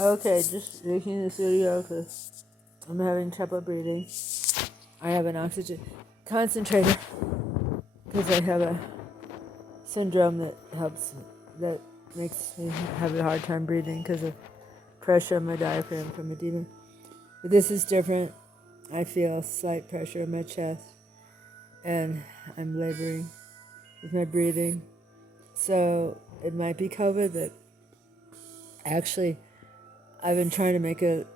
Okay, just making this video because I'm having trouble breathing. I have an oxygen concentrator because I have a syndrome that makes me have a hard time breathing because of pressure on my diaphragm from edema. But this is different. I feel slight pressure in my chest and I'm laboring with my breathing. So it might be COVID, but actually I've been trying to make a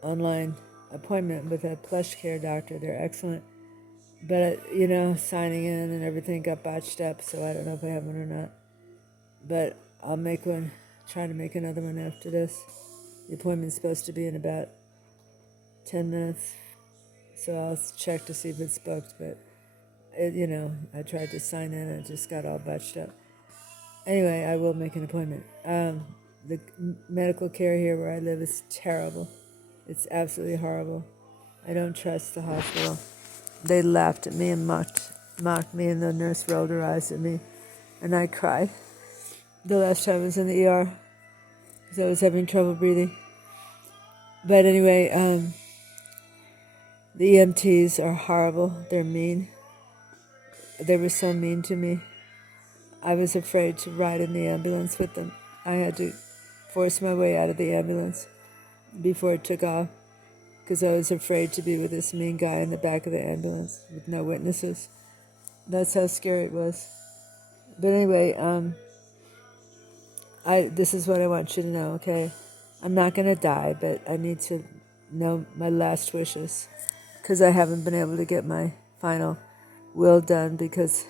online appointment with a plush care doctor. They're excellent. But, signing in and everything got botched up, so I don't know if I have one or not. But I'll make one, try to make another one after this. The appointment's supposed to be in about 10 minutes, so I'll check to see if it's booked. But, I tried to sign in and it just got all botched up. Anyway, I will make an appointment. The medical care here where I live is terrible. It's absolutely horrible. I don't trust the hospital. They laughed at me and mocked me, and the nurse rolled her eyes at me, and I cried. The last time I was in the ER because I was having trouble breathing. But anyway, the EMTs are horrible. They're mean. They were so mean to me. I was afraid to ride in the ambulance with them. I had to force my way out of the ambulance before it took off because I was afraid to be with this mean guy in the back of the ambulance with no witnesses. That's how scary it was. But anyway, this is what I want you to know, okay? I'm not going to die, but I need to know my last wishes because I haven't been able to get my final will done because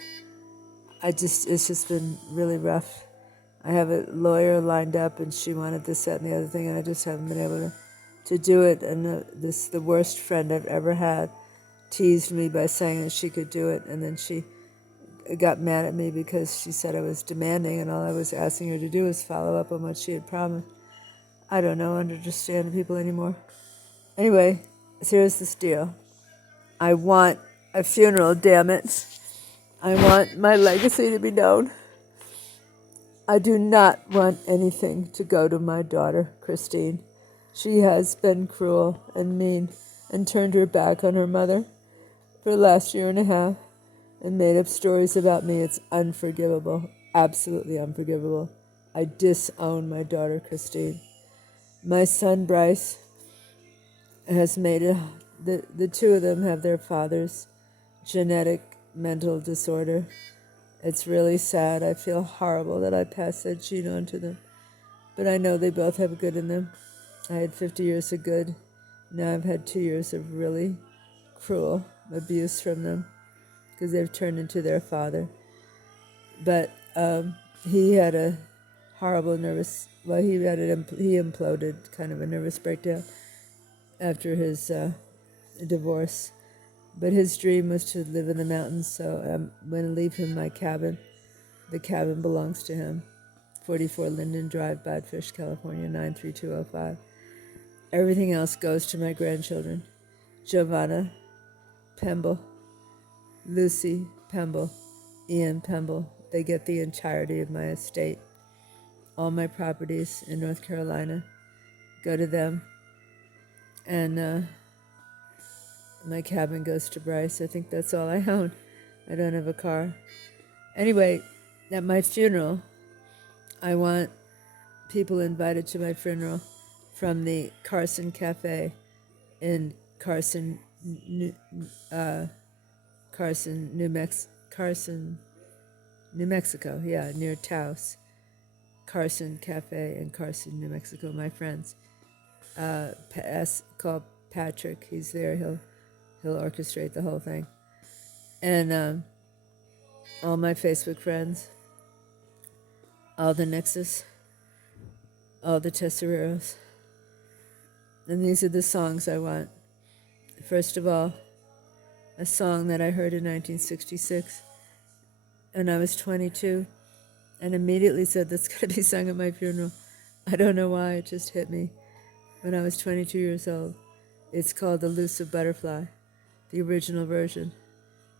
it's just been really rough. I have a lawyer lined up and she wanted this, that, and the other thing, and I just haven't been able to do it. And the worst friend I've ever had teased me by saying that she could do it, and then she got mad at me because she said I was demanding, and all I was asking her to do was follow up on what she had promised. I don't know, understand people anymore. Anyway, so here's this deal. I want a funeral, damn it. I want my legacy to be known. I do not want anything to go to my daughter, Christine. She has been cruel and mean and turned her back on her mother for the last year and a half and made up stories about me. It's unforgivable, absolutely unforgivable. I disown my daughter, Christine. My son, Bryce, has made the two of them have their father's genetic mental disorder. It's really sad. I feel horrible that I passed that gene on to them. But I know they both have good in them. I had 50 years of good. Now I've had 2 years of really cruel abuse from them because they've turned into their father. But he had a horrible he imploded, kind of a nervous breakdown after his divorce. But his dream was to live in the mountains, so I'm going to leave him my cabin. The cabin belongs to him. 44 Linden Drive, Badfish, California, 93205. Everything else goes to my grandchildren. Giovanna Pemble, Lucy Pemble, Ian Pemble. They get the entirety of my estate. All my properties in North Carolina go to them. And my cabin goes to Bryce. I think that's all I own. I don't have a car. Anyway, at my funeral, I want people invited to my funeral from the Carson Cafe in Carson, New Mexico, near Taos. Carson Cafe in Carson, New Mexico. My friends, called Patrick. He's there. He'll orchestrate the whole thing. And all my Facebook friends, all the Nexus, all the Tessereros. And these are the songs I want. First of all, a song that I heard in 1966, and I was 22, and immediately said that's going to be sung at my funeral. I don't know why, it just hit me when I was 22 years old. It's called Elusive Butterfly, the original version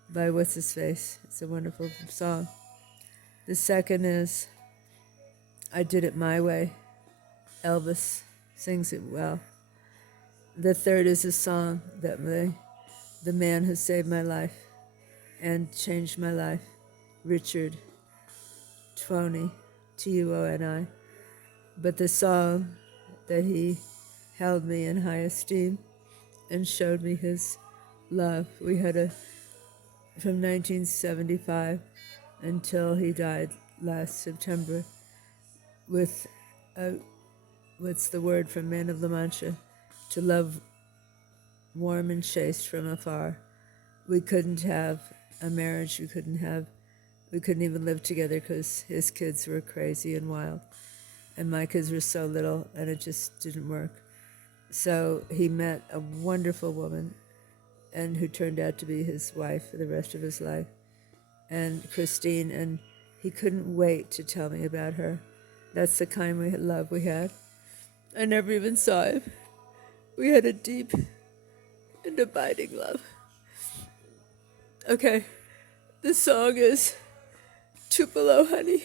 by What's His Face. It's a wonderful song. The second is I Did It My Way, Elvis sings it well. The third is a song that the man who saved my life and changed my life, Richard Tuoni, Tuoni. But the song that he held me in high esteem and showed me his love. We had from 1975 until he died last September, with what's the word from Man of La Mancha? To love warm and chaste from afar. We couldn't have a marriage. We couldn't even live together because his kids were crazy and wild. And my kids were so little, and it just didn't work. So he met a wonderful woman, and who turned out to be his wife for the rest of his life, and Christine, and he couldn't wait to tell me about her. That's the kind of love we had. I never even saw him. We had a deep and abiding love. Okay, the song is Tupelo Honey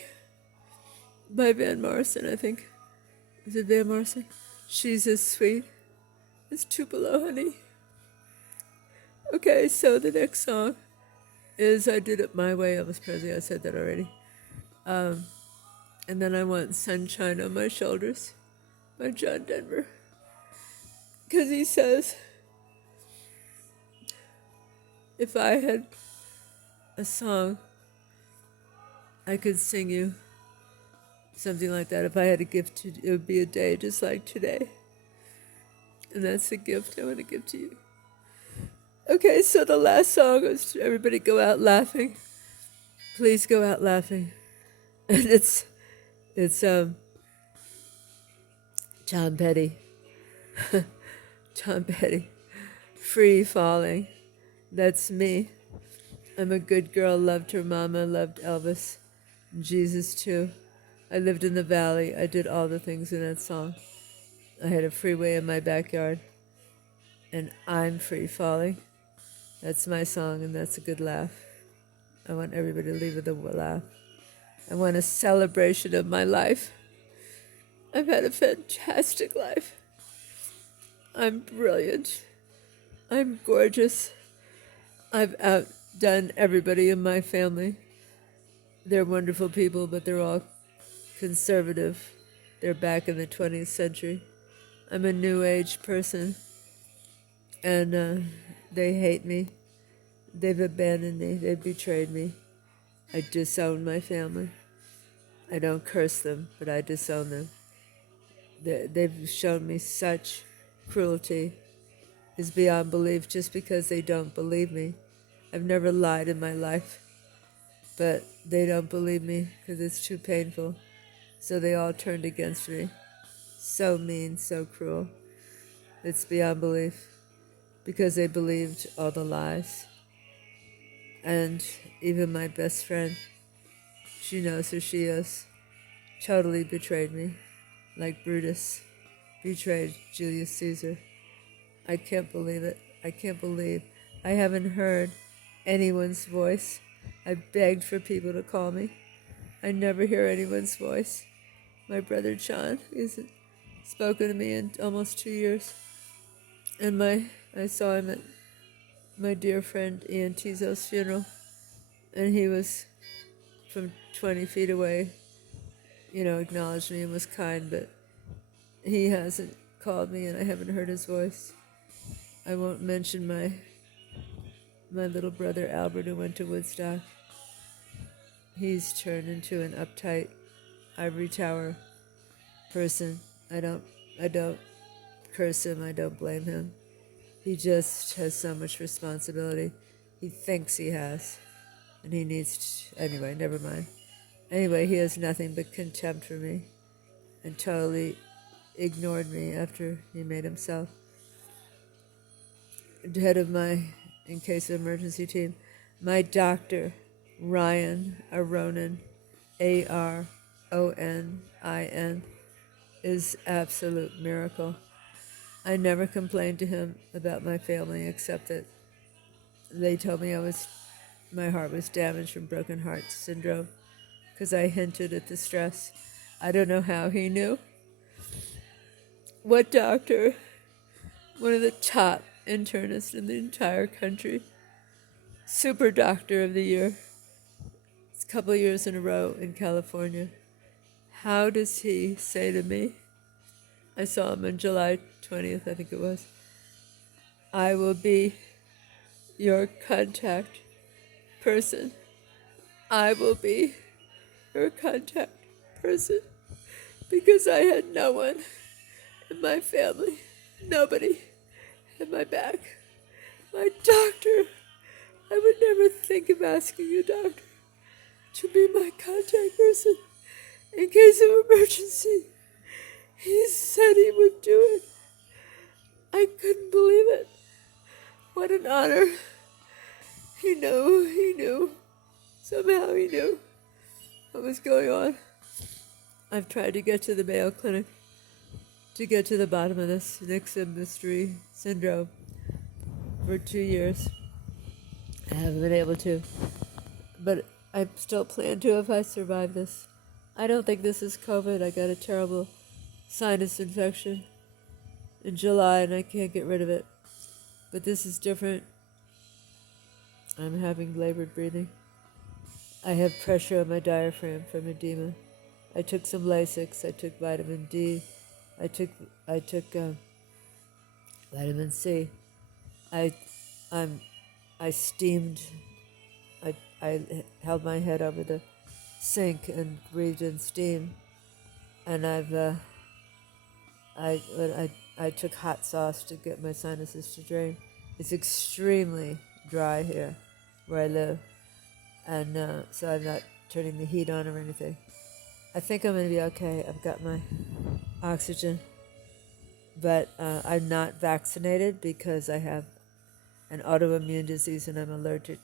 by Van Morrison, I think. Is it Van Morrison? She's as sweet as Tupelo Honey. Okay, so the next song is I Did It My Way, Elvis Presley. I said that already. And then I want Sunshine on My Shoulders by John Denver. Because he says, if I had a song, I could sing you something like that. If I had a gift, it would be a day just like today. And that's the gift I want to give to you. Okay, so the last song is everybody go out laughing. Please go out laughing. And it's Tom Petty. Tom Petty. Free Falling. That's me. I'm a good girl, loved her mama, loved Elvis, Jesus too. I lived in the valley. I did all the things in that song. I had a freeway in my backyard. And I'm free falling. That's my song, and that's a good laugh. I want everybody to leave with a laugh. I want a celebration of my life. I've had a fantastic life. I'm brilliant. I'm gorgeous. I've outdone everybody in my family. They're wonderful people, but they're all conservative. They're back in the 20th century. I'm a new age person, and they hate me. They've abandoned me. They've betrayed me. I disown my family. I don't curse them, but I disown them. They've shown me such cruelty. Is beyond belief just because they don't believe me. I've never lied in my life, but they don't believe me because it's too painful. So they all turned against me. So mean, so cruel. It's beyond belief because they believed all the lies. And even my best friend, she knows who she is, totally betrayed me, like Brutus betrayed Julius Caesar. I can't believe it. I can't believe I haven't heard anyone's voice. I begged for people to call me. I never hear anyone's voice. My brother John hasn't spoken to me in almost 2 years. And I saw him at my dear friend Ian Tizo's funeral. And he was from 20 feet away, acknowledged me and was kind, but he hasn't called me and I haven't heard his voice. I won't mention my little brother Albert who went to Woodstock. He's turned into an uptight ivory tower person. I don't curse him. I don't blame him. He just has so much responsibility. He thinks he has, and he needs to, anyway, never mind. Anyway, he has nothing but contempt for me and totally ignored me after he made himself head of my in case of emergency team. My doctor, Ryan Aronin, Aronin, is absolute miracle. I never complained to him about my family except that they told me my heart was damaged from broken heart syndrome because I hinted at the stress. I don't know how he knew. what doctor, one of the top internists in the entire country, super doctor of the year, it's a couple of years in a row in California. How does he say to me, I saw him on July 20th, I think it was, I will be your contact person. I will be your contact person. Because I had no one in my family, nobody had my back. My doctor, I would never think of asking a doctor to be my contact person in case of emergency. He said he would do it. I couldn't believe it. What an honor. He knew. Somehow he knew what was going on. I've tried to get to the Mayo Clinic to get to the bottom of this Nixon mystery syndrome for 2 years. I haven't been able to, but I still plan to if I survive this. I don't think this is COVID. I got a terrible sinus infection in July and I can't get rid of it. But this is different. I'm having labored breathing. I have pressure on my diaphragm from edema. I took some Lasix. I took vitamin D. I took vitamin C. I steamed. I held my head over the sink and breathed in steam. And I took hot sauce to get my sinuses to drain. It's extremely dry here where I live, and so I'm not turning the heat on or anything. I think I'm going to be okay. I've got my oxygen, but I'm not vaccinated because I have an autoimmune disease and I'm allergic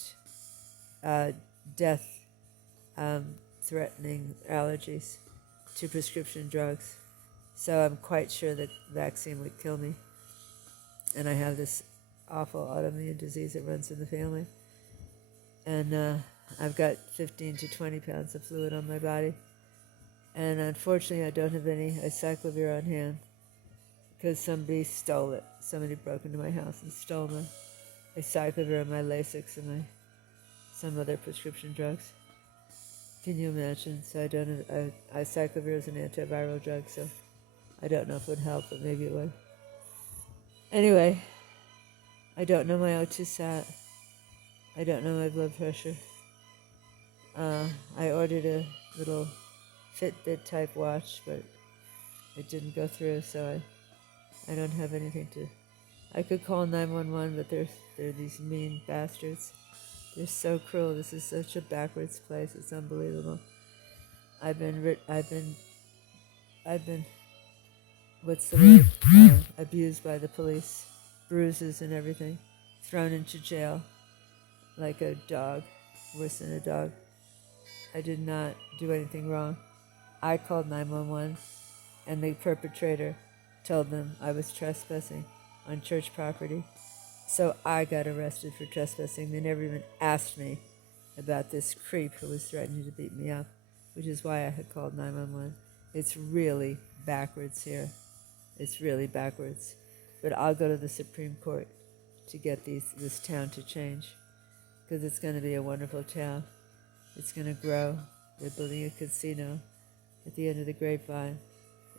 to death-threatening allergies to prescription drugs. So I'm quite sure that vaccine would kill me. And I have this awful autoimmune disease that runs in the family. And I've got 15 to 20 pounds of fluid on my body. And unfortunately, I don't have any acyclovir on hand because somebody stole it. Somebody broke into my house and stole my acyclovir and my Lasix and some other prescription drugs. Can you imagine? So I don't have, acyclovir is an antiviral drug, so I don't know if it would help, but maybe it would. Anyway, I don't know my O2 sat. I don't know my blood pressure. I ordered a little Fitbit type watch, but it didn't go through, so I don't have anything to. I could call 911, but they're these mean bastards. They're so cruel. This is such a backwards place. It's unbelievable. I've been what's the word? Abused by the police, bruises and everything, thrown into jail like a dog, worse than a dog. I did not do anything wrong. I called 911, and the perpetrator told them I was trespassing on church property. So I got arrested for trespassing. They never even asked me about this creep who was threatening to beat me up, which is why I had called 911. It's really backwards here. It's really backwards. But I'll go to the Supreme Court to get this town to change, because it's going to be a wonderful town. It's going to grow. They're building a casino at the end of the Grapevine.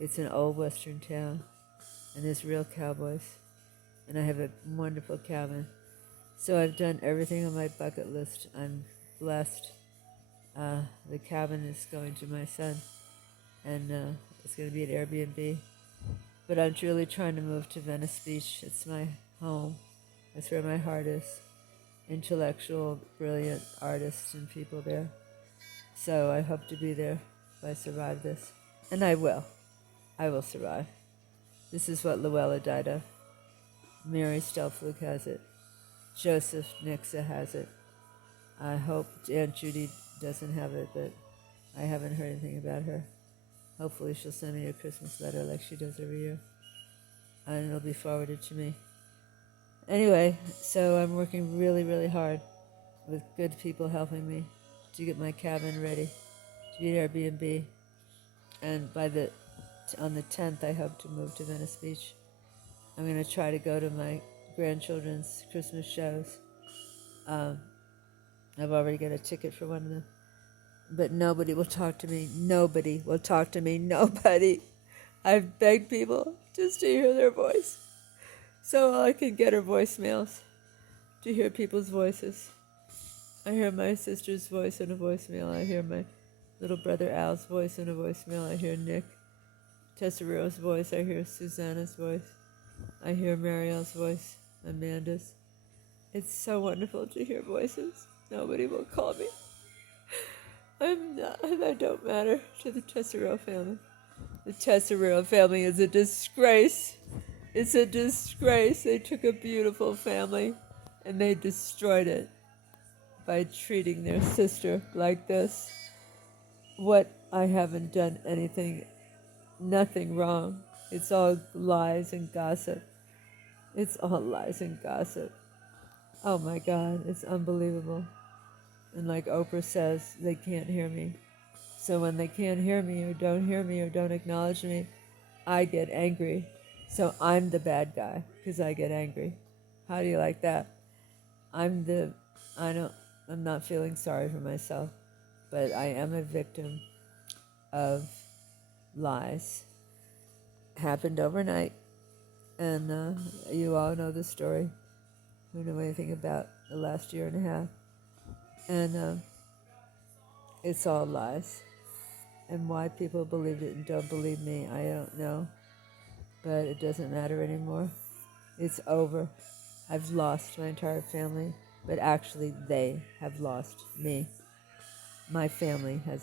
It's an old western town, and there's real cowboys. And I have a wonderful cabin. So I've done everything on my bucket list. I'm blessed. The cabin is going to my son, and it's going to be an Airbnb. But I'm truly trying to move to Venice Beach. It's my home. That's where my heart is. Intellectual, brilliant artists and people there. So I hope to be there if I survive this. And I will. I will survive. This is what Luella died of. Mary Stelflug has it. Joseph Nixa has it. I hope Aunt Judy doesn't have it, but I haven't heard anything about her. Hopefully she'll send me a Christmas letter like she does every year, and it'll be forwarded to me. Anyway, so I'm working really, really hard with good people helping me to get my cabin ready to be an Airbnb. And by the on the 10th, I hope to move to Venice Beach. I'm going to try to go to my grandchildren's Christmas shows. I've already got a ticket for one of them. But nobody will talk to me. Nobody will talk to me. Nobody. I've begged people just to hear their voice. So I can get her voicemails to hear people's voices. I hear my sister's voice in a voicemail. I hear my little brother Al's voice in a voicemail. I hear Nick Tessaro's voice. I hear Susanna's voice. I hear Marielle's voice. Amanda's. It's so wonderful to hear voices. Nobody will call me. I don't matter to the Tessero family. The Tessero family is a disgrace. It's a disgrace. They took a beautiful family and they destroyed it by treating their sister like this. What? I haven't done nothing wrong. It's all lies and gossip. It's all lies and gossip. Oh my God, it's unbelievable. And like Oprah says, they can't hear me. So when they can't hear me or don't acknowledge me, I get angry. So I'm the bad guy because I get angry. How do you like that? I'm not feeling sorry for myself, but I am a victim of lies. Happened overnight, and you all know the story. Who know anything about the last year and a half. And it's all lies. And why people believed it and don't believe me, I don't know. But it doesn't matter anymore. It's over. I've lost my entire family, but actually they have lost me. My family has